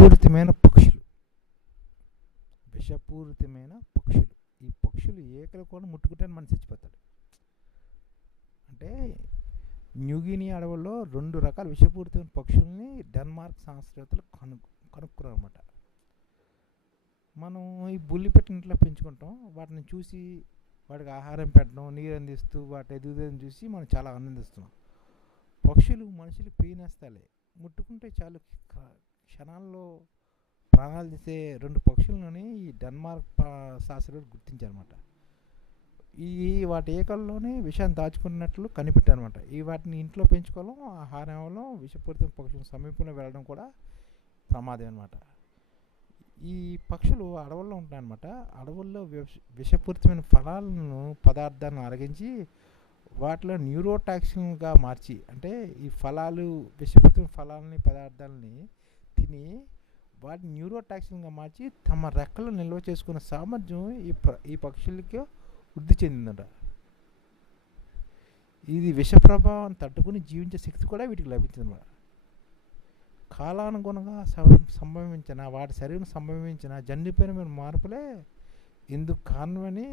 విషపూరితమైన పక్షులు. విషపూరితమైన పక్షులు. ఈ పక్షులు ఏకలు కూడా ముట్టుకుంటే మనం చచ్చిపోతాడు. అంటే న్యూగిని అడవుల్లో రెండు రకాల విషపూరితమైన పక్షుల్ని డెన్మార్క్ శాస్త్రవేత్తలు కను కనుక్కున్నారు అనమాట మనం ఈ బుల్లి పెట్టి పెంచుకుంటాం. వాటిని చూసి వాటికి ఆహారం పెట్టడం నీరు అందిస్తూ వాటి ఎదుగుదని చూసి మనం చాలా ఆనందిస్తున్నాం. పక్షులు మనుషులు పీనేస్తాలే ముట్టుకుంటే చాలు క్షణాల్లో ప్రాణాలు తీసే రెండు పక్షులని ఈ డెన్మార్క్ పా- శాస్త్రవేత్తలు ఈ వాటి ఏకల్లోనే విషాన్ని దాచుకున్నట్లు కనిపెట్టారనమాట ఈ వాటిని ఇంట్లో పెంచుకోవడం ఆహారం ఇవ్వడం విషపూరితం పక్షుల సమీపంలో వెళ్ళడం కూడా ప్రమాదం అనమాట ఈ పక్షులు అడవుల్లో ఉంటాయన్నమాట అడవుల్లో విష విషపూరితమైన ఫలాలను పదార్థాలను అరగించి వాటిలో న్యూరోటాక్సిన్గా మార్చి అంటే ఈ ఫలాలు విషపూరితమైన ఫలాలని పదార్థాలని తిని వాటిని న్యూరోటాక్సిన్గా మార్చి తమ రెక్కలు నిల్వ చేసుకునే సామర్థ్యం ఈ ప ఈ పక్షులకి వృద్ధి చెందిందట. ఇది విష ప్రభావం తట్టుకుని జీవించే శక్తి కూడా వీటికి లభించిందన్నమాట కాలానుగుణంగా సంభవించిన వాటి శరీరం సంభవించిన జన్యుపరమైన మార్పులే ఇందుకు కారణమని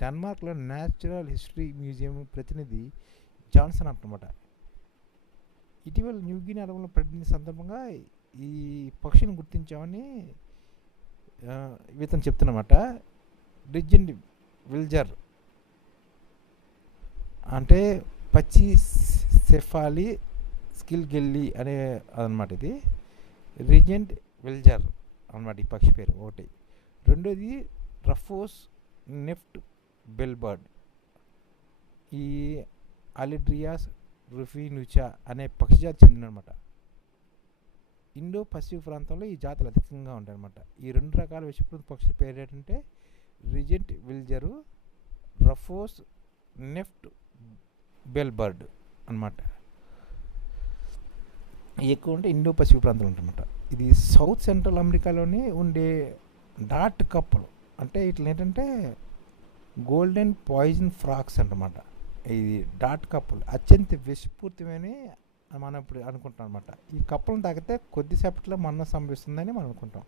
డెన్మార్క్లో న్యాచురల్ హిస్టరీ మ్యూజియం ప్రతినిధి జాన్సన్ అంటమాట ఇటీవల న్యూగిని అడవులను పర్యటించిన సందర్భంగా ఈ పక్షిని గుర్తించామని ఇతను చెప్తున్నమాట. రిజిండ్ విల్జర్ అంటే పచ్చి సెఫాలి స్కిల్ గెల్లి అనే అనమాట ఇది. రిజెంట్ విల్జర్ అనమాట ఈ పక్షి పేరు ఒకటి. రెండోది రఫోస్ నెఫ్ట్ బెల్బర్డ్ ఈ అలిడ్రియాస్ రుఫీనుచా అనే పక్షిజాతి చెందినమాట ఇండో పసిఫిక్ ప్రాంతంలో ఈ జాతులు అధికంగా ఉంటాయన్నమాట. ఈ రెండు రకాల విషపూరిత పక్షుల పేరు ఏంటంటే రిజెంట్ విల్జరు రఫోస్ నెఫ్ట్ బెల్బర్డ్ అనమాట ఎక్కువ ఉంటే ఇండో పసిఫిక్ ప్రాంతంలో ఉంటుందన్నమాట ఇది సౌత్ సెంట్రల్ అమెరికాలోని ఉండే డాట్ కప్పలు. అంటే ఇట్లా ఏంటంటే గోల్డెన్ పాయిజన్ ఫ్రాక్స్ అనమాట ఇది డాట్ కప్పలు. అత్యంత విషపూరితమైన మనం ఇప్పుడు అనుకుంటాం అనమాట ఈ కప్పలను తాకితే కొద్దిసేపట్లో మరణం సంభవిస్తుందని మనం అనుకుంటాం.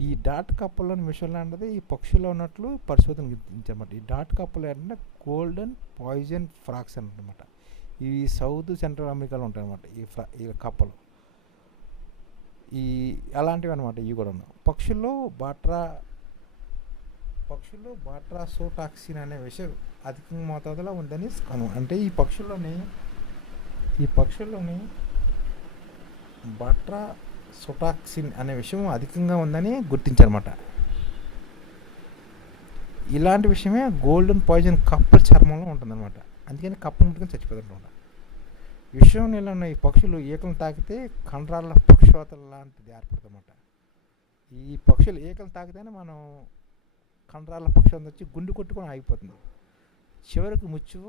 ఈ డాట్ కప్పల్లోని విషయంలో అన్నది ఈ పక్షుల్లో ఉన్నట్లు పరిశోధన గుర్తించమాట ఈ డాట్ కప్పలు ఏంటంటే గోల్డెన్ పాయిజన్ ఫ్రాక్స్ అనమాట ఇవి సౌత్ సెంట్రల్ అమెరికాలో ఉంటాయి అనమాట ఈ ఫ్రా ఈ కప్పలు. ఈ అలాంటివి అనమాట ఇవి కూడా. ఉన్నాయి పక్షుల్లో బాట్రా పక్షుల్లో బాట్రాసోటాక్సిన్ అనే విషయం అధిక మోతాదులో ఉందని అంటే ఈ పక్షుల్లోని ఈ పక్షుల్లోని బట్రా సొటాక్సిన్ అనే విషయం అధికంగా ఉందని గుర్తించారన్నమాట. ఇలాంటి విషయమే గోల్డెన్ పాయిజన్ కప్పల చర్మంలో ఉంటుందన్నమాట. అందుకని కప్పలు ముట్టుకొని చచ్చిపోతుంటాం విషయం నీళ్ళు ఉన్న ఈ పక్షులు ఈకలను తాకితే కండరాల పక్షవాతలు లాంటిది ఏర్పడుతుందన్నమాట. ఈ పక్షులు ఈకలు తాకితేనే మనం కండరాల పక్షం వచ్చి గుండు కొట్టుకొని ఆగిపోతుంది. చివరికి ముచ్చు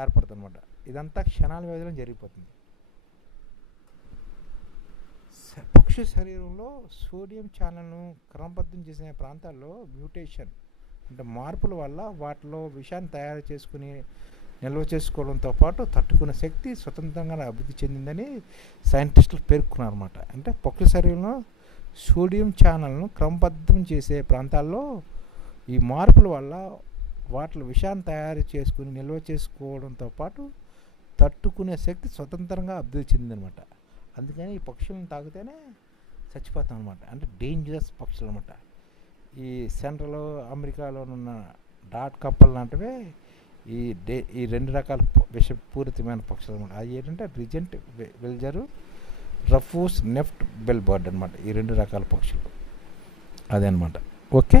ఏర్పడుతుంది అనమాట ఇదంతా క్షణాల వ్యవధిలో జరిగిపోతుంది. పక్షి శరీరంలో సోడియం ఛానల్ను క్రమబద్ధం చేసిన ప్రాంతాల్లో మ్యూటేషన్ అంటే మార్పుల వల్ల వాటిలో విషాన్ని తయారు చేసుకుని నిల్వ చేసుకోవడంతో పాటు తట్టుకునే శక్తి స్వతంత్రంగా అభివృద్ధి చెందిందని సైంటిస్టులు పేర్కొన్నారన్నమాట. అంటే పక్షి శరీరంలో సోడియం ఛానల్ను క్రమబద్ధం చేసే ప్రాంతాల్లో ఈ మార్పుల వల్ల వాటిలో విషాన్ని తయారు చేసుకుని నిల్వ చేసుకోవడంతో పాటు తట్టుకునే శక్తి స్వతంత్రంగా అభివృద్ధి చెందిందనమాట అందుకని ఈ పక్షులను తాగితేనే చచ్చిపోతాం అనమాట అంటే డేంజరస్ పక్షులు అనమాట ఈ సెంట్రల్ అమెరికాలో ఉన్న డాట్ కప్పల్ లాంటివే ఈ డే ఈ రెండు రకాల విషపూరితమైన పక్షులు అనమాట అది ఏంటంటే రిజెంట్ వెల్జరు రఫూస్ నెఫ్ట్ బెల్ బర్డ్ అనమాట ఈ రెండు రకాల పక్షులు. అదే అనమాట ఓకే?